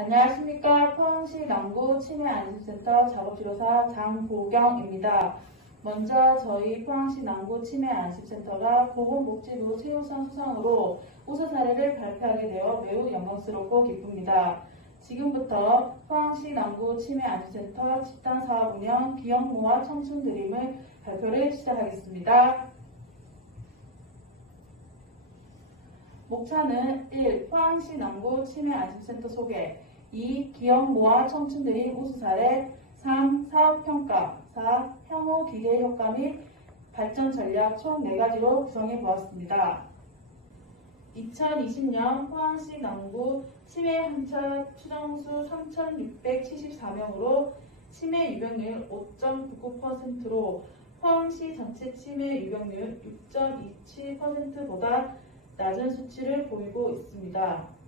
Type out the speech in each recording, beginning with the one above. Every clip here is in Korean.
안녕하십니까. 포항시 남구 치매안심센터 작업치료사 장보경입니다. 먼저 저희 포항시 남구 치매안심센터가 보건복지부 최우선 수상으로 우수 사례를 발표하게 되어 매우 영광스럽고 기쁩니다. 지금부터 포항시 남구 치매안심센터 집단사업 운영 기억모아 청춘 드림을 발표를 시작하겠습니다. 목차는 1. 포항시 남구 치매안심센터 소개 2. 기억모아 청춘드림 우수 사례 3. 사업평가 4. 향후 기계 효과 및 발전 전략 총 4가지로 구성해 보았습니다. 2020년 포항시 남구 치매 환자 추정수 3,674명으로 치매 유병률 5.99%로 포항시 전체 치매 유병률 6.27%보다 낮은 수치를 보이고 있습니다.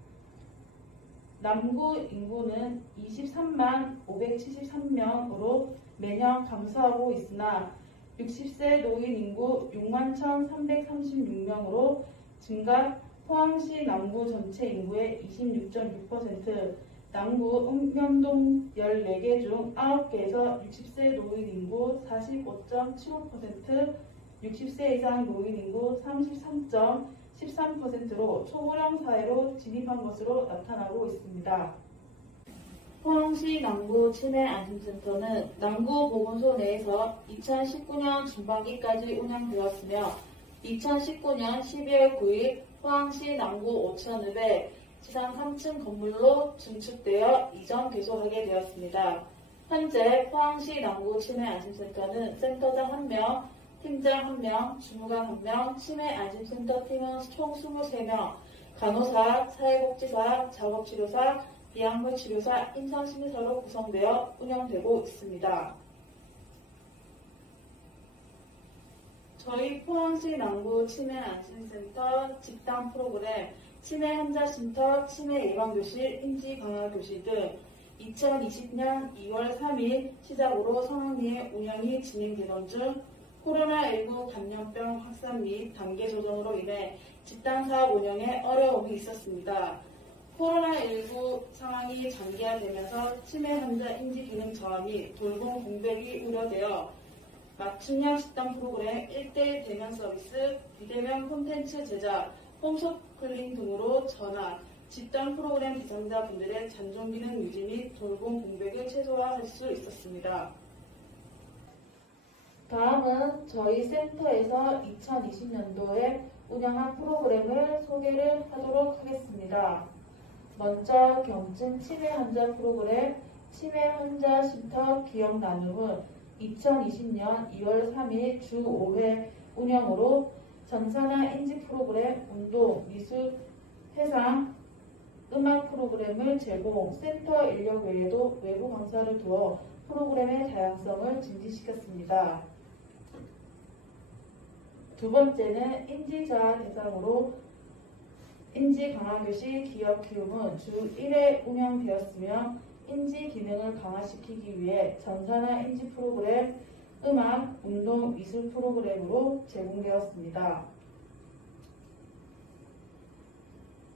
남구 인구는 23만 573명으로 매년 감소하고 있으나 60세 노인 인구 6만 1,336명으로 증가, 포항시 남구 전체 인구의 26.6%, 남구 읍면동 14개 중 9개에서 60세 노인 인구 45.75%, 60세 이상 노인 인구 33.13%로 초고령 사회로 진입한 것으로 나타나고 있습니다. 포항시 남구 치매안심센터는 남구보건소 내에서 2019년 중반기까지 운영되었으며 2019년 12월 9일 포항시 남구 5천읍에 지상 3층 건물로 증축되어 이전 개소하게 되었습니다. 현재 포항시 남구 치매안심센터는 센터장 1명, 팀장 1명, 주무관 1명, 치매안심센터 팀원 총 23명, 간호사, 사회복지사, 작업치료사, 비약물치료사, 임상심리사로 구성되어 운영되고 있습니다. 저희 포항시 남구 치매안심센터 집단 프로그램, 치매 환자 쉼터, 치매 예방교실, 인지 강화 교실 등 2020년 2월 3일 시작으로 성황리에 운영이 진행되던 중 코로나19 감염병 확산 및 단계 조정으로 인해 집단사업 운영에 어려움이 있었습니다. 코로나19 상황이 장기화되면서 치매 환자 인지기능 저하 및 돌봄 공백이 우려되어 맞춤형 집단 프로그램 1대1 대면 서비스, 비대면 콘텐츠 제작, 홈쇼클링 등으로 전환, 집단 프로그램 대상자분들의 잔존기능 유지 및 돌봄 공백을 최소화할 수 있었습니다. 다음은 저희 센터에서 2020년도에 운영한 프로그램을 소개를 하도록 하겠습니다. 먼저 경증 치매 환자 프로그램 치매 환자 쉼터 기억 나눔은 2020년 2월 3일 주 5회 운영으로 전산화 인지 프로그램, 운동, 미술, 해상, 음악 프로그램을 제공, 센터 인력 외에도 외부 강사를 두어 프로그램의 다양성을 증진시켰습니다. 두 번째는 인지자아 대상으로 인지강화교실 기업 키움은 주 1회 운영되었으며 인지 기능을 강화시키기 위해 전산화 인지 프로그램, 음악, 운동, 미술 프로그램으로 제공되었습니다.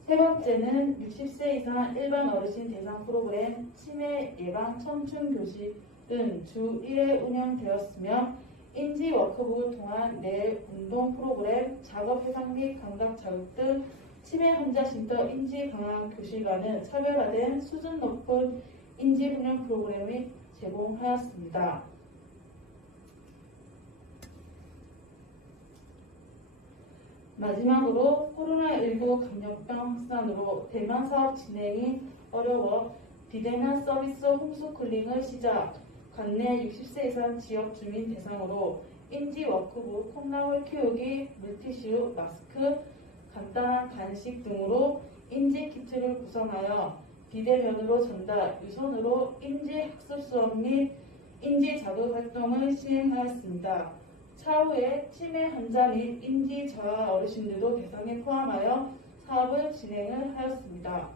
세 번째는 60세 이상 일반 어르신 대상 프로그램 치매 예방 청춘교실은 주 1회 운영되었으며 인지 워크북을 통한 뇌 운동 프로그램, 작업 해상 및 감각 자극 등 치매 환자 쉼터 인지 강화 교실과는 차별화된 수준 높은 인지 훈련 프로그램을 제공하였습니다. 마지막으로 코로나19 감염병 확산으로 대면 사업 진행이 어려워 비대면 서비스 홈스쿨링을 시작, 관내 60세 이상 지역 주민 대상으로 인지 워크북, 콩나물 키우기, 물티슈, 마스크, 간단한 간식 등으로 인지 키트를 구성하여 비대면으로 전달, 유선으로 인지 학습 수업 및 인지 자극 활동을 시행하였습니다. 차후에 치매 환자 및 인지 저하 어르신들도 대상에 포함하여 사업을 진행을 하였습니다.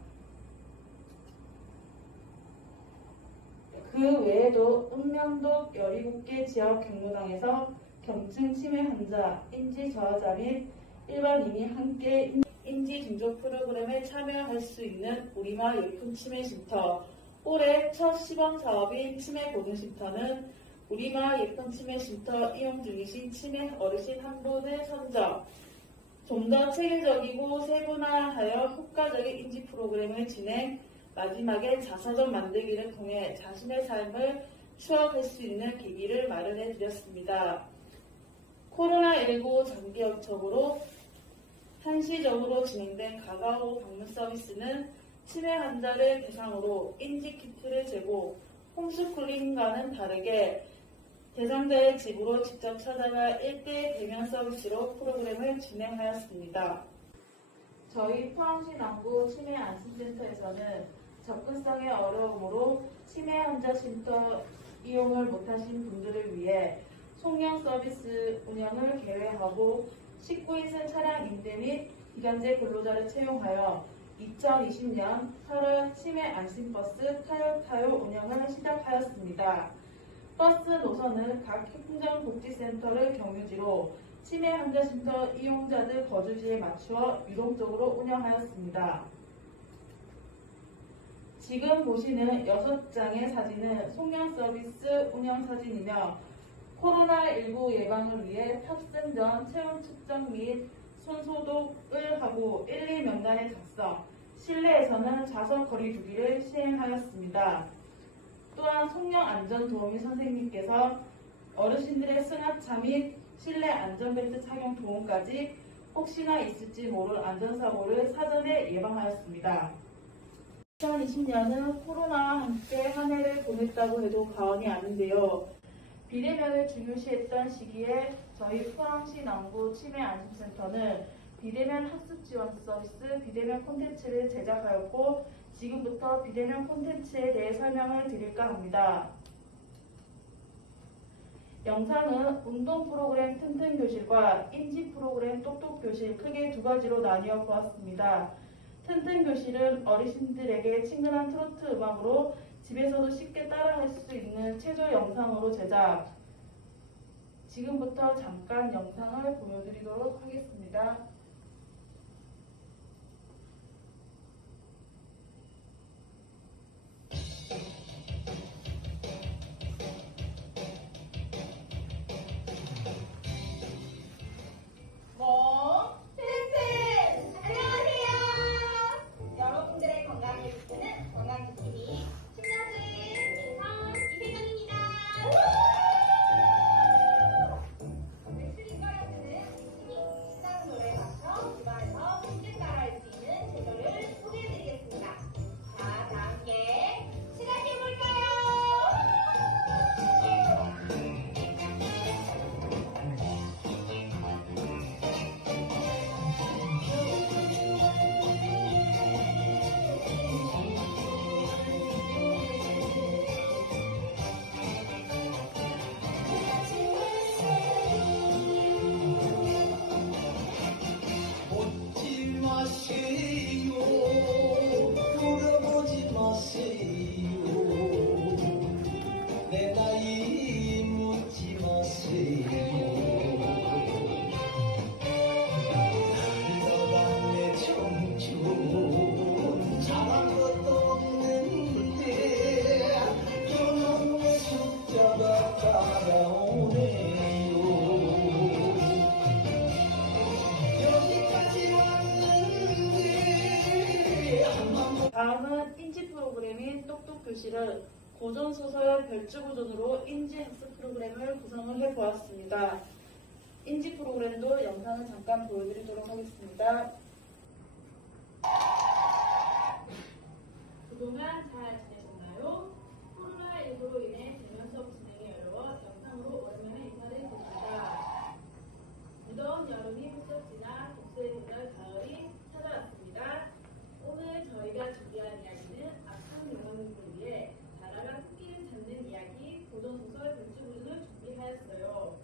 그 외에도 읍면동 17개 지역 경로당에서 경증 치매 환자, 인지 저하자 및 일반인이 함께 인지 증조 프로그램에 참여할 수 있는 우리마을 예쁜 치매 쉼터. 올해 첫 시범 사업인 치매 보증쉼터는 우리마을 예쁜 치매 쉼터 이용 중이신 치매 어르신 한 분을 선정. 좀 더 체계적이고 세분화하여 효과적인 인지 프로그램을 진행, 마지막에 자서전 만들기를 통해 자신의 삶을 추억할 수 있는 계기를 마련해 드렸습니다. 코로나19 장기역적으로 한시적으로 진행된 가가오 방문 서비스는 치매 환자를 대상으로 인지 키트를 제공, 홈스쿨링과는 다르게 대상자의 집으로 직접 찾아가 1대1 대면 서비스로 프로그램을 진행하였습니다. 저희 포항시 남구 치매 안심센터에서는 접근성의 어려움으로 치매 환자 쉼터 이용을 못하신 분들을 위해 송영 서비스 운영을 계획하고 19인승 차량 임대 및 기간제 근로자를 채용하여 2020년 8월 치매 안심버스 타요 운영을 시작하였습니다. 버스 노선은 각 행정복지센터를 경유지로 치매 환자 쉼터 이용자들 거주지에 맞추어 유동적으로 운영하였습니다. 지금 보시는 6장의 사진은 송영 서비스 운영 사진이며 코로나19 예방을 위해 탑승 전 체온 측정 및 손소독을 하고 1, 2명단의 작성, 실내에서는 좌석 거리 두기를 시행하였습니다. 또한 송영 안전도우미 선생님께서 어르신들의 승하차 및 실내 안전벨트 착용 도움까지 혹시나 있을지 모를 안전사고를 사전에 예방하였습니다. 2020년은 코로나와 함께 한 해를 보냈다고 해도 과언이 아닌데요. 비대면을 중요시했던 시기에 저희 포항시 남구 치매 안심센터는 비대면 학습 지원 서비스 비대면 콘텐츠를 제작하였고 지금부터 비대면 콘텐츠에 대해 설명을 드릴까 합니다. 영상은 운동 프로그램 튼튼교실과 인지 프로그램 똑똑교실 크게 두 가지로 나뉘어 보았습니다. 튼튼교실은 어르신들에게 친근한 트로트 음악으로 집에서도 쉽게 따라할 수 있는 체조 영상으로 제작. 지금부터 잠깐 영상을 보여드리도록 하겠습니다. 여러분들의 건강을 지키는 건강지킴이 신여진 이상훈 이세정입니다. 오늘 스링거려주는 지킴이 신나는 노래에 맞춰 집안에서 함께 따라할 수 있는 제도를 소개해드리겠습니다. 자, 다 함께 시작해볼까요? 묻지 마세요. 물어보지 마세요. 내 나이 묻지 마세요. 흘러간 내 청춘 잘한 것도 없는데 이놈의 숫자가 따라오네요. 여기까지 왔는데 한번 다음은 인지 프로그램인 똑똑교실은 고전소설 별주고전으로 인지 학습 프로그램을 구성을 해보았습니다. 인지 프로그램도 영상을 잠깐 보여드리도록 하겠습니다. 그동안 잘 지내셨나요? 코로나19로 인해 대면 수업 진행이 어려워 영상으로 오랜만에 인사를 드립니다. 무더운 여름이 훌쩍 지나 독서의 계절 가을이 찾아왔습니다. 오늘 저희가 준비한 이야기는 아픈 영화분들을 위해 나라가 토끼를 찾는 이야기 고전소설 별주고전을 준비하였어요.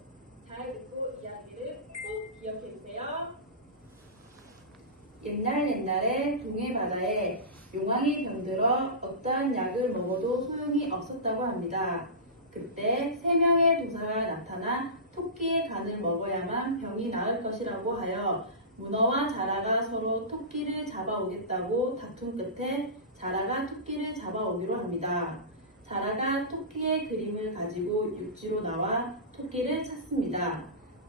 잘 듣고 이야기를 꼭 기억해주세요. 옛날에 동해 바다에 용왕이 병들어 어떠한 약을 먹어도 소용이 없었다고 합니다. 그때 3명의 도사가 나타나 토끼의 간을 먹어야만 병이 나을 것이라고 하여 문어와 자라가 서로 토끼를 잡아오겠다고 다툰 끝에 자라가 토끼를 잡아오기로 합니다. 자라가 토끼의 그림을 가지고 육지로 나와 토끼를 찾습니다.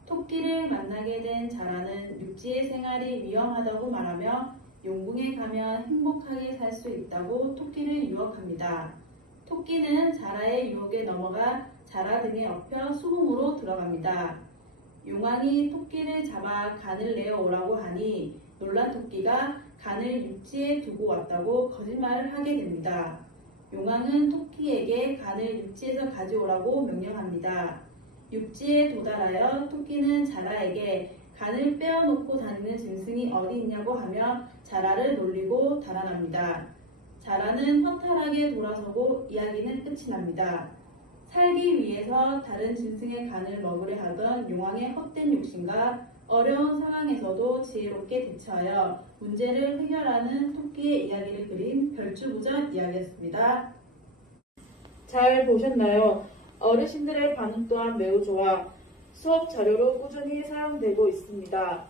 토끼를 만나게 된 자라는 육지의 생활이 위험하다고 말하며 용궁에 가면 행복하게 살 수 있다고 토끼를 유혹합니다. 토끼는 자라의 유혹에 넘어가 자라 등에 엎여 수궁으로 들어갑니다. 용왕이 토끼를 잡아 간을 내어 오라고 하니 놀란 토끼가 간을 육지에 두고 왔다고 거짓말을 하게 됩니다. 용왕은 토끼에게 간을 육지에서 가져오라고 명령합니다. 육지에 도달하여 토끼는 자라에게 간을 빼어놓고 다니는 짐승이 어디 있냐고 하며 자라를 놀리고 달아납니다. 자라는 허탈하게 돌아서고 이야기는 끝이 납니다. 살기 위해서 다른 짐승의 간을 먹으려 하던 용왕의 헛된 욕심과 어려운 상황에서도 지혜롭게 대처하여 문제를 해결하는 토끼의 이야기를 그린 별주부전 이야기였습니다. 잘 보셨나요? 어르신들의 반응 또한 매우 좋아 수업 자료로 꾸준히 사용되고 있습니다.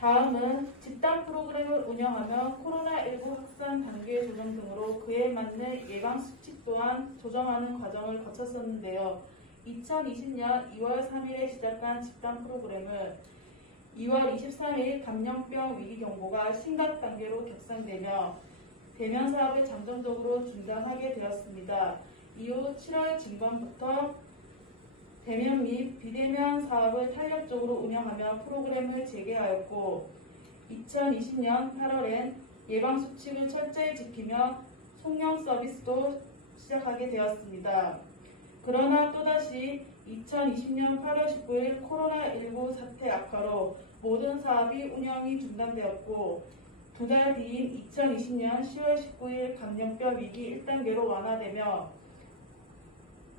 다음은 집단 프로그램을 운영하며 코로나19 확산 단계 조정 등으로 그에 맞는 예방 수칙 또한 조정하는 과정을 거쳤었는데요. 2020년 2월 3일에 시작한 집단 프로그램은 2월 23일 감염병 위기 경보가 심각 단계로 격상되며 대면 사업을 잠정적으로 중단하게 되었습니다. 이후 7월 중반부터 대면 및 비대면 사업을 탄력적으로 운영하며 프로그램을 재개하였고 2020년 8월엔 예방수칙을 철저히 지키며 송영 서비스도 시작하게 되었습니다. 그러나 또다시 2020년 8월 19일 코로나19 사태 악화로 모든 사업이 운영이 중단되었고 두 달 뒤인 2020년 10월 19일 감염병 위기 1단계로 완화되며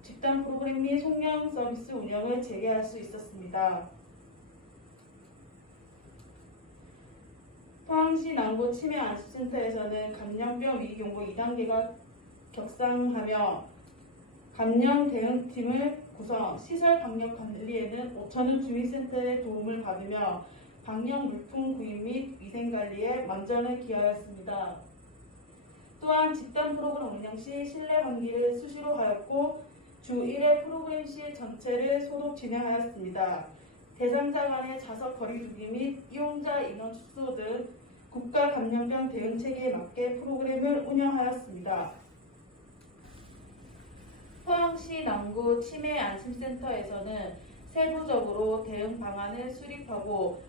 집단 프로그램 및 송영 서비스 운영을 재개할 수 있었습니다. 포항시 남구 치매안심센터에서는 감염병 위기경보 2단계가 격상하며 감염 대응팀을 구성, 시설 방역 관리에는 5,000원 주민센터의 도움을 받으며 방역 물품 구입 및 위생관리에 만전을 기하였습니다. 또한 집단 프로그램 운영 시 실내 환기를 수시로 하였고 주 1회 프로그램 시 전체를 소독 진행하였습니다. 대상자 간의 좌석 거리두기 및 이용자 인원 축소 등 국가 감염병 대응 체계에 맞게 프로그램을 운영하였습니다. 포항시 남구 치매안심센터에서는 세부적으로 대응 방안을 수립하고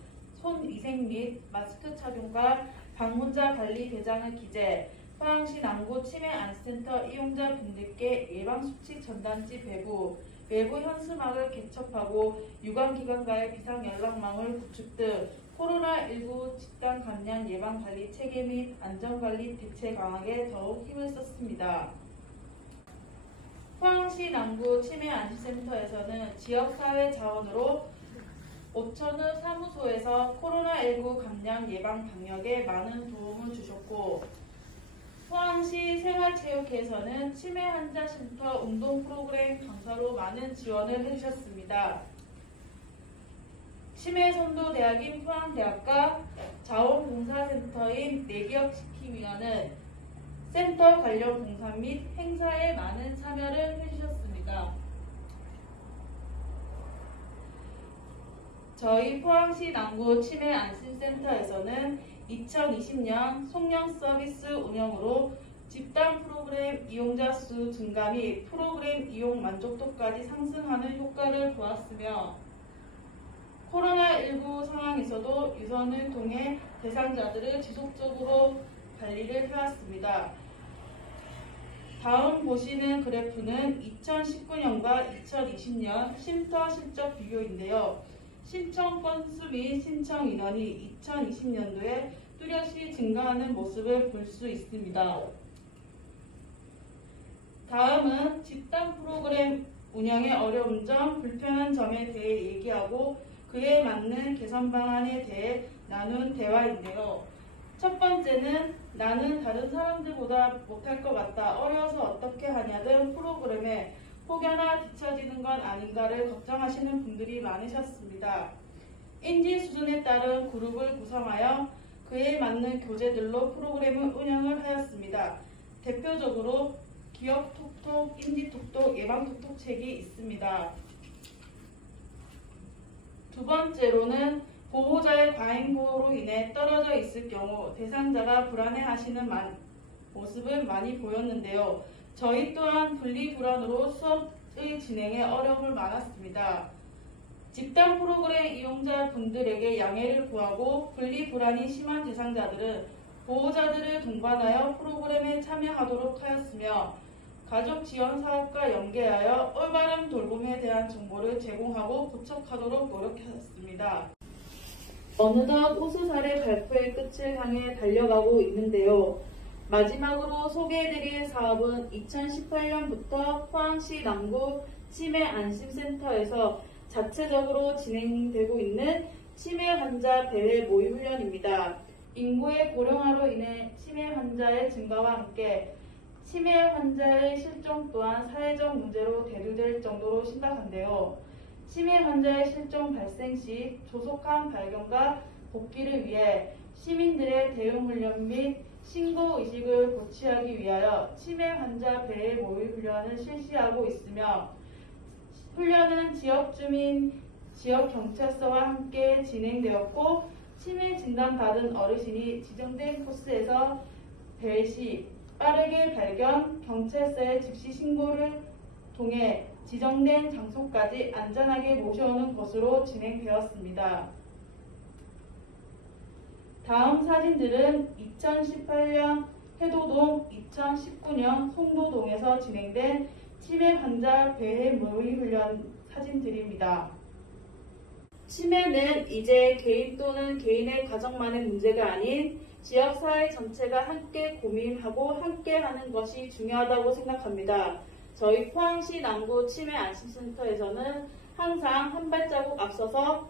손위생 및 마스크 착용과 방문자 관리 대장을 기재, 포항시 남구 치매안센터 이용자분들께 예방수칙 전단지 배부, 외부 현수막을 개첩하고 유관기관과의 비상연락망을 구축 등 코로나19 집단 감염 예방관리 체계 및 안전관리 대책 강화에 더욱 힘을 썼습니다. 포항시 남구 치매안심센터에서는 지역사회 자원으로 5,000원 사무소에서 코로나19 감염 예방 방역에 많은 도움을 주셨고 포항시 생활체육회에서는 치매 환자 쉼터 운동 프로그램 강사로 많은 지원을 해주셨습니다. 치매선도대학인 포항대학과 자원봉사센터인 내기업시키위원은 센터 관련 봉사 및 행사에 많은 참여를 해주셨습니다. 저희 포항시 남구 치매안심센터에서는 2020년 송영 서비스 운영으로 집단 프로그램 이용자 수 증가 및 프로그램 이용 만족도까지 상승하는 효과를 보았으며 코로나19 상황에서도 유선을 통해 대상자들을 지속적으로 관리를 해왔습니다. 다음 보시는 그래프는 2019년과 2020년 쉼터 실적 비교인데요. 신청 건수 및 신청 인원이 2020년도에 뚜렷이 증가하는 모습을 볼 수 있습니다. 다음은 집단 프로그램 운영의 어려운 점, 불편한 점에 대해 얘기하고 그에 맞는 개선 방안에 대해 나눈 대화인데요. 첫 번째는 나는 다른 사람들보다 못할 것 같다, 어려워서 어떻게 하냐 등 프로그램에 혹여나 뒤처지는 건 아닌가를 걱정하시는 분들이 많으셨습니다. 인지 수준에 따른 그룹을 구성하여 그에 맞는 교재들로 프로그램을 운영을 하였습니다. 대표적으로 기억 톡톡, 인지 톡톡, 예방 톡톡 책이 있습니다. 두 번째로는 보호자의 과잉 보호로 인해 떨어져 있을 경우 대상자가 불안해하시는 모습은 많이 보였는데요. 저희 또한 분리불안으로 수업의 진행에 어려움을 많았습니다. 집단 프로그램 이용자분들에게 양해를 구하고 분리불안이 심한 대상자들은 보호자들을 동반하여 프로그램에 참여하도록 하였으며 가족 지원 사업과 연계하여 올바른 돌봄에 대한 정보를 제공하고 구축하도록 노력했습니다. 어느덧 호수 사례 발표의 끝을 향해 달려가고 있는데요. 마지막으로 소개해드릴 사업은 2018년부터 포항시 남구 치매안심센터에서 자체적으로 진행되고 있는 치매 환자 배회 모의 훈련입니다. 인구의 고령화로 인해 치매 환자의 증가와 함께 치매 환자의 실종 또한 사회적 문제로 대두될 정도로 심각한데요. 치매 환자의 실종 발생 시 조속한 발견과 복귀를 위해 시민들의 대응 훈련 및 신고 의식을 고취하기 위하여 치매 환자 배회 모의 훈련을 실시하고 있으며 훈련은 지역 주민, 지역 경찰서와 함께 진행되었고 치매 진단받은 어르신이 지정된 코스에서 배회 시 빠르게 발견, 경찰서에 즉시 신고를 통해 지정된 장소까지 안전하게 모셔오는 것으로 진행되었습니다. 다음 사진들은 2018년 해도동, 2019년 송도동에서 진행된 치매 환자 배회 모의 훈련 사진들입니다. 치매는 이제 개인 또는 개인의 가정만의 문제가 아닌 지역사회 전체가 함께 고민하고 함께하는 것이 중요하다고 생각합니다. 저희 포항시 남구 치매안심센터에서는 항상 한 발자국 앞서서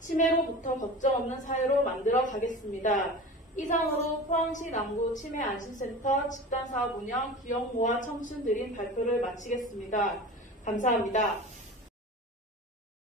치매로부터 걱정 없는 사회로 만들어 가겠습니다. 이상으로 포항시 남구 치매안심센터 집단사업 운영 기억모아 청춘 드림 발표를 마치겠습니다. 감사합니다.